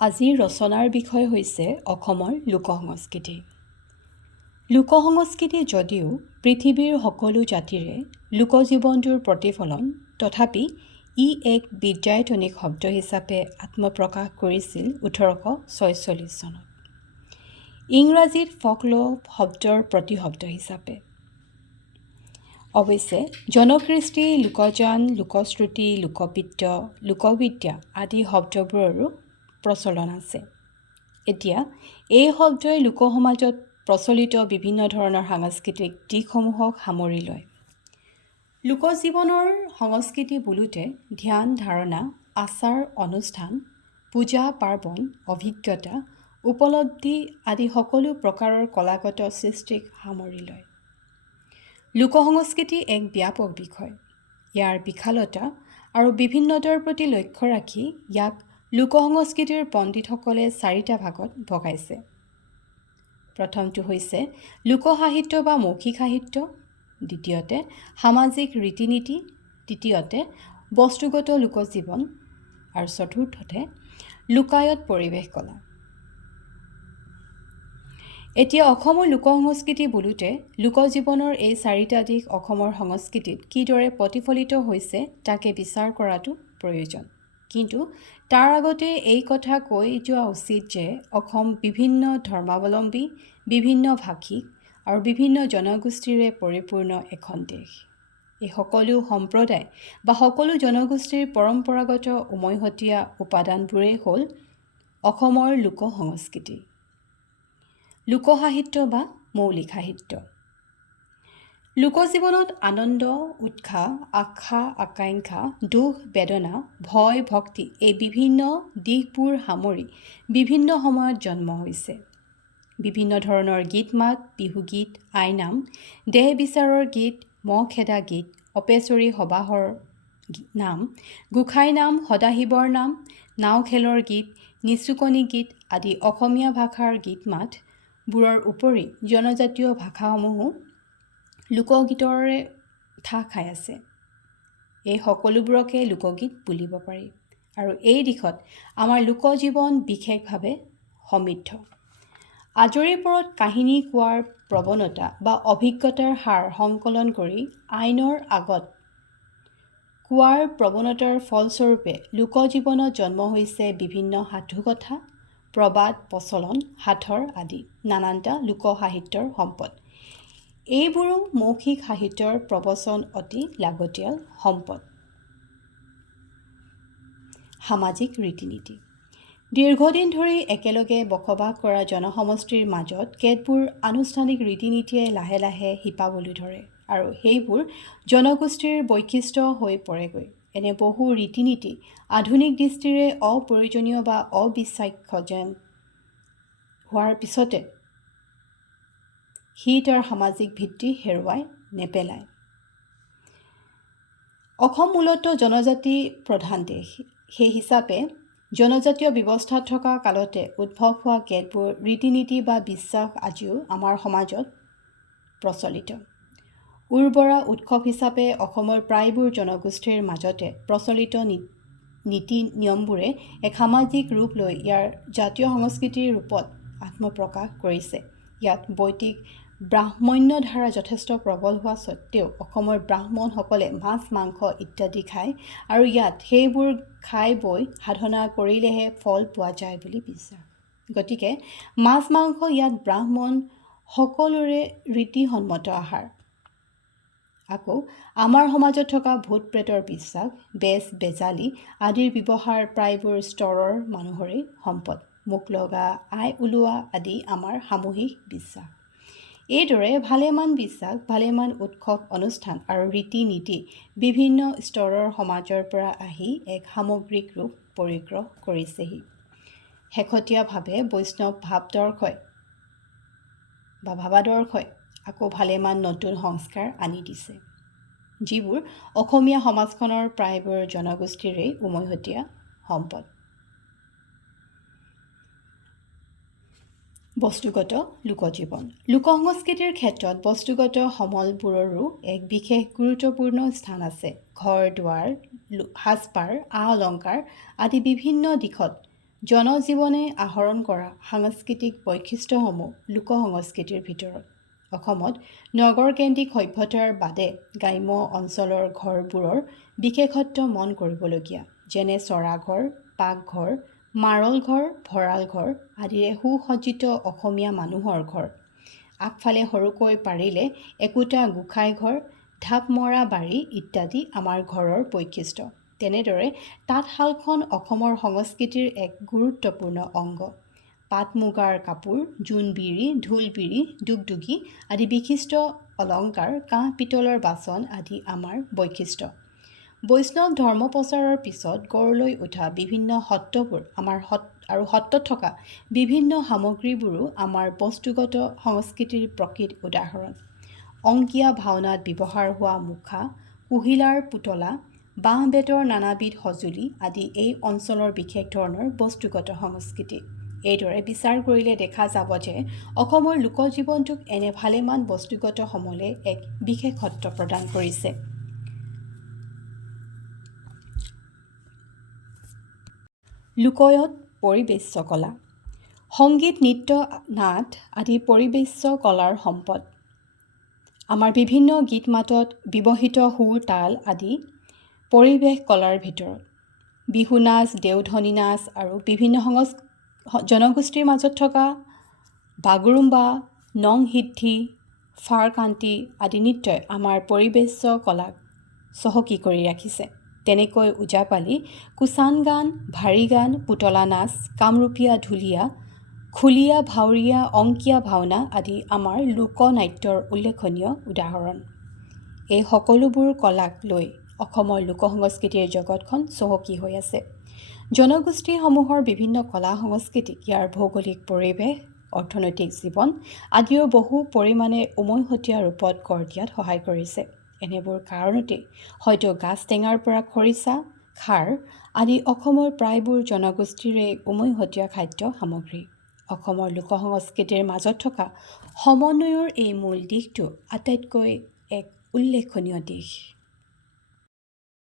আজিৰ ৰচনাৰ বিষয় হৈছে অসমৰ লোকসংস্কৃতি। লোকসংস্কৃতি যদিও পৃথিৱীৰ সকলো জাতিৰে লোকজীৱনটোৰ প্ৰতিফলন, তথাপি ই এক বিদ্যায়তনিক শব্দ হিচাপে আত্মপ্ৰকাশ কৰিছিল 1846 চনত। ইংৰাজীত ফকল'ৰ শব্দৰ প্ৰতিশব্দ হিচাপে। অৱশ্যে জনকৃষ্টি, লোকযান, লোকশ্ৰুতি, লোকবিত্ত, লোকবিদ্যা আদি শব্দবোৰৰো প্ৰচলন আছে। এতিয়া এই শব্দই লোকসমাজত প্ৰচলিত বিভিন্ন ধৰণৰ সাংস্কৃতিক দিশসমূহক সামৰি লয়। লোকজীৱনৰ সংস্কৃতি বোলোতে ধ্যান ধাৰণা, আচাৰ অনুষ্ঠান, পূজা পাৰ্বণ, অভিজ্ঞতা, উপলব্ধি আদি সকলো প্ৰকাৰৰ কলাগত সৃষ্টিক সামৰি লয়। লোকসংস্কৃতি এক ব্যাপক বিষয়। ইয়াৰ বিশালতা আৰু বিভিন্নতাৰ প্ৰতি লক্ষ্য ৰাখি ইয়াক লোকসংস্কৃতিৰ পণ্ডিতসকলে 4টা ভাগত ভগাইছে। প্ৰথমটো হৈছে লোকসাহিত্য বা মৌখিক সাহিত্য, দ্বিতীয়তে সামাজিক ৰীতি নীতি, তৃতীয়তে বস্তুগত লোকজীৱন আৰু চতুৰ্থতে লোকায়ত পৰিৱেশ কলা। এতিয়া অসমৰ লোকসংস্কৃতি বোলোতে লোকজীৱনৰ এই 4টা দিশ অসমৰ সংস্কৃতিত কিদৰে প্ৰতিফলিত হৈছে তাকে বিচাৰ কৰাটো প্ৰয়োজন। কিন্তু তাৰ আগতে এই কথা কৈ যোৱা উচিত যে অসম বিভিন্ন ধৰ্মাৱলম্বী, বিভিন্ন ভাষিক আৰু বিভিন্ন জনগোষ্ঠীৰে পৰিপূৰ্ণ এখন দেশ। এই সকলো সম্প্ৰদায় বা সকলো জনগোষ্ঠীৰ পৰম্পৰাগত উমৈহতীয়া উপাদানবোৰেই হ'ল অসমৰ লোকসংস্কৃতি। লোকসাহিত্য বা মৌলিক সাহিত্য। লোকজীৱনত আনন্দ, উৎসাহ, আশা, আকাংক্ষা, দুখ, বেদনা, ভয়, ভক্তি এই বিভিন্ন দিশবোৰ সামৰি বিভিন্ন সময়ত জন্ম হৈছে। বিভিন্ন ধৰণৰ গীত মাত, বিহুগীত, আইনাম, দেহ বিচাৰৰ গীত, মহ খেদা গীত, অপেচৰী সবাহৰ নাম, গোসাঁই নাম, সদাশিৱৰ নাম, নাও খেলৰ গীত, নিচুকনি গীত আদি অসমীয়া ভাষাৰ গীত মাতবোৰৰ উপৰি জনজাতীয় ভাষাসমূহো লোকগীতৰে ঠাহ খাই আছে। এই সকলোবোৰকে লোকগীত বুলিব পাৰি আৰু এই দিশত আমাৰ লোকজীৱন বিশেষভাৱে সমৃদ্ধ। আজৰিৰ পৰত কাহিনী কোৱাৰ প্ৰৱণতা বা অভিজ্ঞতাৰ সাৰ সংকলন কৰি আইনৰ আগত কোৱাৰ প্ৰৱণতাৰ ফলস্বৰূপে লোকজীৱনত জন্ম হৈছে বিভিন্ন সাধুকথা, প্ৰবাদ, প্ৰচলন, সাঁথৰ আদি নানানটা লোকসাহিত্যৰ সম্পদ। এইবোৰো মৌখিক সাহিত্যৰ প্ৰবচন অতি লাগতিয়াল সম্পদ। সামাজিক ৰীতি নীতি। দীৰ্ঘদিন ধৰি একেলগে বসবাস কৰা জনসমষ্টিৰ মাজত কেতবোৰ আনুষ্ঠানিক ৰীতি নীতিয়ে লাহে লাহে শিপাবলৈ ধৰে আৰু সেইবোৰ জনগোষ্ঠীৰ বৈশিষ্ট্য হৈ পৰেগৈ। এনে বহু ৰীতি নীতি আধুনিক দৃষ্টিৰে অপ্ৰয়োজনীয় বা অবিশ্বাস্য যেন হোৱাৰ পিছতে সি তাৰ সামাজিক ভিত্তি হেৰুৱাই নেপেলায়। অসম মূলতঃ জনজাতি প্ৰধান দেশ। সেই হিচাপে জনজাতীয় ব্যৱস্থাত থকা কালতে উদ্ভৱ হোৱা কেতবোৰ ৰীতি নীতি বা বিশ্বাস আজিও আমাৰ সমাজত প্ৰচলিত। উৰ্বৰা উৎসৱ হিচাপে অসমৰ প্ৰায়বোৰ জনগোষ্ঠীৰ মাজতে প্ৰচলিত নীতি নিয়মবোৰে এক সামাজিক ৰূপ লৈ ইয়াৰ জাতীয় সংস্কৃতিৰ ৰূপত আত্মপ্ৰকাশ কৰিছে। ইয়াত বৈদিক ব্ৰাহ্মণ্য ধাৰা যথেষ্ট প্ৰবল হোৱা স্বত্তেও অসমৰ ব্ৰাহ্মণসকলে মাছ, মাংস ইত্যাদি খায় আৰু ইয়াত সেইবোৰ খাই বৈ সাধনা কৰিলেহে ফল পোৱা যায় বুলি বিশ্বাস। গতিকে মাছ, মাংস ইয়াত ব্ৰাহ্মণ সকলোৰে ৰীতিসন্মত আহাৰ। আকৌ আমাৰ সমাজত থকা ভূত প্ৰেতৰ বিশ্বাস, বেজ বেজালি আদিৰ ব্যৱহাৰ প্ৰায়বোৰ স্তৰৰ মানুহৰেই সম্পদ। মুখ লগা, আই ওলোৱা আদি আমাৰ সামূহিক বিশ্বাস। এইদৰে ভালেমান বিশ্বাস, ভালেমান উৎসৱ অনুষ্ঠান আৰু ৰীতি নীতি বিভিন্ন স্তৰৰ সমাজৰ পৰা আহি এক সামগ্ৰিক ৰূপ পৰিগ্ৰহ কৰিছেহি। শেহতীয়াভাৱে বৈষ্ণৱ ভাৱাদৰ্শই আকৌ ভালেমান নতুন সংস্কাৰ আনি দিছে, যিবোৰ অসমীয়া সমাজখনৰ প্ৰায়বোৰ জনগোষ্ঠীৰেই উমৈহতীয়া সম্পদ। বস্তুগত লোকজীৱন। লোকসংস্কৃতিৰ ক্ষেত্ৰত বস্তুগত সমলবোৰৰো এক বিশেষ গুৰুত্বপূৰ্ণ স্থান আছে। ঘৰ দুৱাৰ, সাজপাৰ, আ অলংকাৰ আদি বিভিন্ন দিশত জনজীৱনে আহৰণ কৰা সাংস্কৃতিক বৈশিষ্ট্যসমূহ লোকসংস্কৃতিৰ ভিতৰত অসমত নগৰকেন্দ্ৰিক সভ্যতাৰ বাদে গ্ৰাম্য অঞ্চলৰ ঘৰবোৰৰ বিশেষত্ব মন কৰিবলগীয়া, যেনে চৰাঘৰ, পাকঘৰ, মাৰল ঘৰ, ভঁৰাল ঘৰ আদিৰে সুসজ্জিত অসমীয়া মানুহৰ ঘৰ। আগফালে সৰুকৈ পাৰিলে একোটা গোসাঁই ঘৰ, ঢাপ মৰা বাৰী ইত্যাদি আমাৰ ঘৰৰ বৈশিষ্ট্য। তেনেদৰে তাঁতশালখন অসমৰ সংস্কৃতিৰ এক গুৰুত্বপূৰ্ণ অংগ। পাট মুগাৰ কাপোৰ, জোনবিৰি, ঢোলবিৰি, দুগদুগী আদি বিশিষ্ট অলংকাৰ, কাঁহ পিতলৰ বাচন আদি আমাৰ বৈশিষ্ট্য। বৈষ্ণৱ ধৰ্ম প্ৰচাৰৰ পিছত গঢ় লৈ উঠা বিভিন্ন সত্ৰবোৰ আৰু সত্ৰত থকা বিভিন্ন সামগ্ৰীবোৰো আমাৰ বস্তুগত সংস্কৃতিৰ প্ৰকৃত উদাহৰণ। অংকীয়া ভাওনাত ব্যৱহাৰ হোৱা মুখা, কুহিলাৰ পুতলা, বাঁহ-বেতৰ নানাবিধ সঁজুলি আদি এই অঞ্চলৰ বিশেষ ধৰণৰ বস্তুগত সংস্কৃতি। এইদৰে বিচাৰ কৰিলে দেখা যাব যে অসমৰ লোকজীৱনটোক এনে ভালেমান বস্তুগত সমলে এক বিশেষত্ব প্ৰদান কৰিছে। লোকয়ত পৰিবেশ্য কলা। সংগীত, নৃত্য, নাট আদি পৰিবেশ্য কলাৰ সম্পদ। আমাৰ বিভিন্ন গীত মাতত ব্যৱহৃত সুৰ, তাল আদি পৰিৱেশ কলাৰ ভিতৰত। বিহু নাচ, দেওধনী নাচ আৰু বিভিন্ন জনগোষ্ঠীৰ মাজত থকা বাগৰুম্বা, নংসিদ্ধি, ফাৰকান্তি আদি নৃত্যই আমাৰ পৰিবেশ্য কলাক চহকী কৰি ৰাখিছে। তেনেকৈ ওজাপালি, কুচান গান, ভাৰী গান, পুতলা নাচ, কামৰূপীয়া ঢুলীয়া, খুলীয়া, ভাৱৰীয়া, অংকীয়া ভাওনা আদি আমাৰ লোকনাট্যৰ উল্লেখনীয় উদাহৰণ। এই সকলোবোৰ কলাক লৈ অসমৰ লোকসংস্কৃতিৰ জগতখন চহকী হৈ আছে। জনগোষ্ঠীসমূহৰ বিভিন্ন কলা সংস্কৃতিক ইয়াৰ ভৌগোলিক পৰিৱেশ, অৰ্থনৈতিক জীৱন আদিও বহু পৰিমাণে উমৈহতীয়া ৰূপত গঢ় দিয়াত সহায় কৰিছে। এনেবোৰ কাৰণতে হয়তো গাছ টেঙাৰ পৰা খৰিচা, খাৰ আদি অসমৰ প্ৰায়বোৰ জনগোষ্ঠীৰে উমৈহতীয়া খাদ্য সামগ্ৰী। অসমৰ লোকসংস্কৃতিৰ মাজত থকা সমন্বয়ৰ এই মূল দিশটো আটাইতকৈ এক উল্লেখনীয় দিশ।